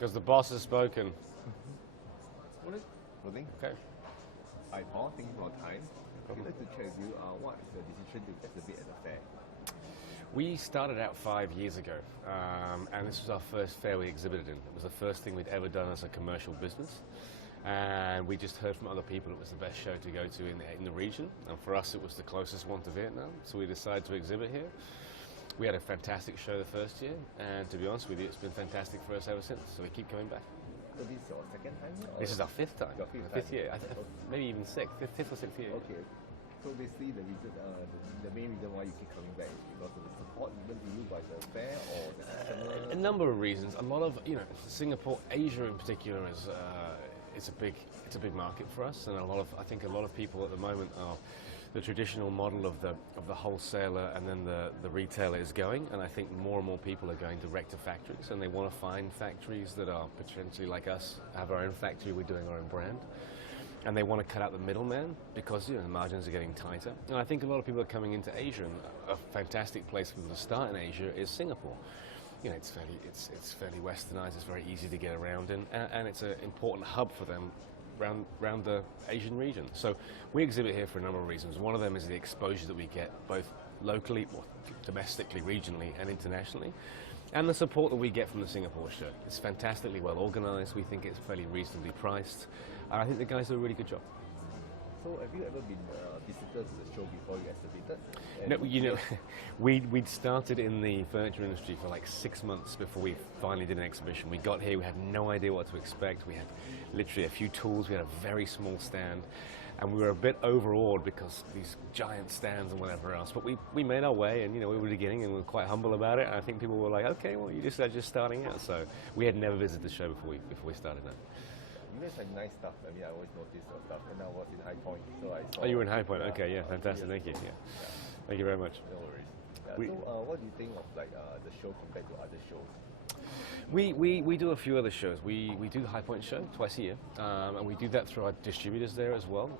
Because the boss has spoken. Rolling. Okay. Hi, Paul. Thank you for your time. I'd like to check with you, what is the decision to exhibit at the fair? We started out 5 years ago, and this was our first fair we exhibited in. It was the first thing we'd ever done as a commercial business. And we just heard from other people it was the best show to go to in the region. And for us, it was the closest one to Vietnam, so we decided to exhibit here. We had a fantastic show the first year, and to be honest with you, it's been fantastic for us ever since, so we keep coming back. So this is your second time here? This is our fifth time. Your fifth year, maybe even sixth, fifth or sixth year. Okay. So basically the reason, the main reason why you keep coming back is because of the support given to you by the fair or the customer? A number of reasons. A lot of, Singapore, Asia in particular is it's a big market for us, and I think a lot of people at the moment are the traditional model of the wholesaler and then the retailer is going, and I think more and more people are going direct to factories, and they want to find factories that are potentially like us, have our own factory, we're doing our own brand, and they want to cut out the middleman because the margins are getting tighter. And I think a lot of people are coming into Asia, and a fantastic place for them to start in Asia is Singapore. It's fairly westernized, it's very easy to get around in, and it's an important hub for them around the Asian region. So we exhibit here for a number of reasons. One of them is the exposure that we get both locally, domestically, regionally, and internationally, and the support that we get from the Singapore show. It's fantastically well organized. We think it's fairly reasonably priced, and I think the guys do a really good job. So have you ever been a visitor to the show before you exhibited? No, we'd started in the furniture industry for like 6 months before we finally did an exhibition. We got here, we had no idea what to expect. We had literally a few tools, we had a very small stand, and we were a bit overawed because these giant stands and whatever else. But we made our way, and we were beginning, and we were quite humble about it. And I think people were like, okay, well, you just starting out. So we had never visited the show before we started that. You guys have nice stuff. I mean, I always notice your stuff, and I was in High Point, so I saw. Oh, you were in High Point. Okay, yeah, fantastic. Thank you. Yeah. Thank you very much. No worries. So, what do you think of the show compared to other shows? We do a few other shows. We do the High Point show twice a year, and we do that through our distributors there as well,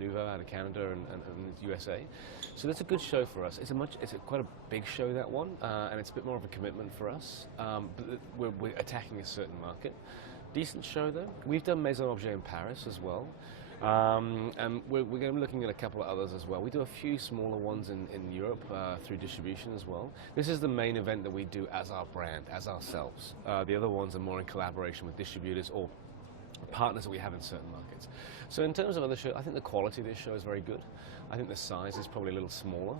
Nuvo out of Canada and USA. So that's a good show for us. It's quite a big show, that one, and it's a bit more of a commitment for us. But we're attacking a certain market. Decent show though. We've done Maison Objet in Paris as well, and we're going to be looking at a couple of others as well. We do a few smaller ones in Europe through distribution as well. This is the main event that we do as our brand, as ourselves. The other ones are more in collaboration with distributors or partners that we have in certain markets. So in terms of other shows, I think the quality of this show is very good. I think the size is probably a little smaller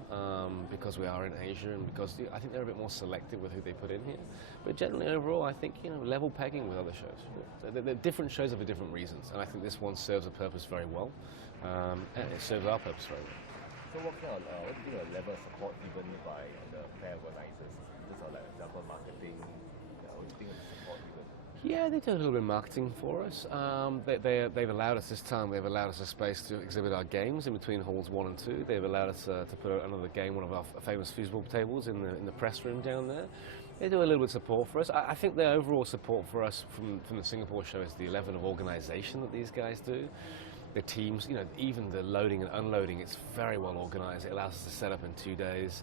because we are in Asia, and because I think they're a bit more selective with who they put in here. But generally overall, I think level pegging with other shows. They're different shows for different reasons, and I think this one serves a purpose very well, and it serves our purpose very well. So what do you think of level of support given by the fair organizers? Just like example marketing, what do you think of the support given? Yeah, they do a little bit of marketing for us. They've allowed us this time, they've allowed us a space to exhibit our games in between halls 1 and 2. They've allowed us to put another game, one of our famous foosball tables in the press room down there. They do a little bit of support for us. I think the overall support for us from the Singapore show is the level of organization that these guys do. The teams, even the loading and unloading, it's very well organized. It allows us to set up in 2 days.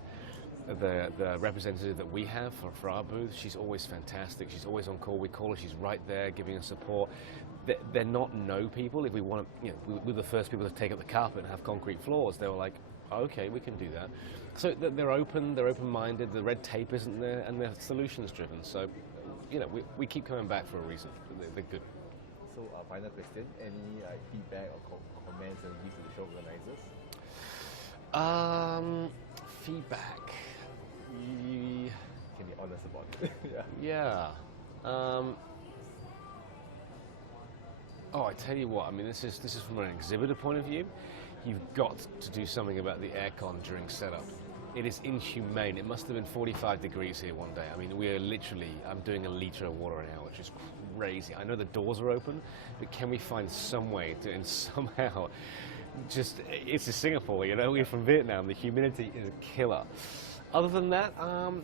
The representative that we have for our booth, she's always fantastic. She's always on call. We call her, she's right there giving us support. They're not no people. If we want to, we're the first people to take up the carpet and have concrete floors. They were like, okay, we can do that. So they're open, they're open-minded. The red tape isn't there, and they're solutions-driven. So, we keep coming back for a reason. They're good. So, final question: any feedback or comments and give to the show organizers? Feedback. Can be honest about it. Yeah. I tell you what. I mean, this is from an exhibitor point of view. You've got to do something about the aircon during setup. It is inhumane. It must have been 45 degrees here one day. I mean, we are literally, I'm doing a litre of water an hour, which is crazy. I know the doors are open, but can we find some way to, and somehow, it's a Singapore, we're from Vietnam, the humidity is a killer. Other than that,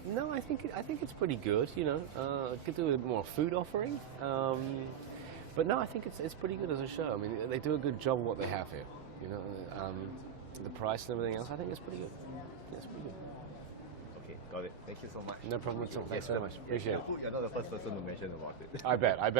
no, I think it's pretty good, could do a bit more food offering. But no, I think it's pretty good as a show. I mean, they do a good job of what they have here. The price and everything else, I think it's pretty good. Yeah, it's pretty good. Okay, Got it. Thank you so much. No problem at all. Thanks very much. Appreciate it. You're not the first person to mention about it. I bet.